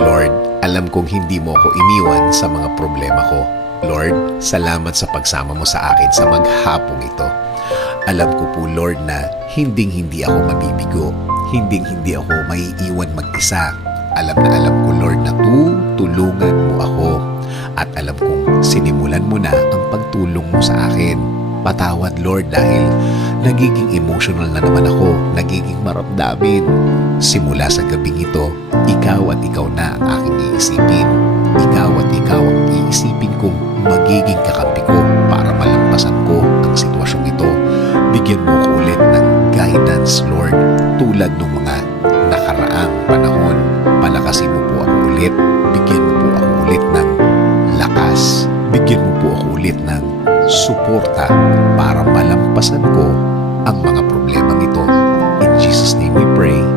Lord, alam kong hindi mo ako iniwan sa mga problema ko. Lord, salamat sa pagsama mo sa akin sa maghapong ito. Alam ko po, Lord, na hinding-hindi ako mabibigo. Hinding-hindi ako maiiwan mag-isa. Alam ko, Lord, na tutulungan mo ako. At alam kong sinimulan mo na ang pagtulong mo sa akin. Patawad, Lord, dahil nagiging emotional na naman ako, nagiging maramdamin. Simula sa gabing ito, ikaw at ikaw na ang aking iisipin. Ikaw at ikaw ang iisipin kong magiging kakampi ko para malampasan ko ang sitwasyong ito. Bigyan mo ko ulit ng guidance, Lord, tulad ng mga nakaraang panahon. Palakasin mo po ako ulit. Bigyan mo po ako ulit ng lakas. Bigyan mo po ako ulit ng suporta para malampasan ko ang mga problemang ito. In Jesus' name we pray.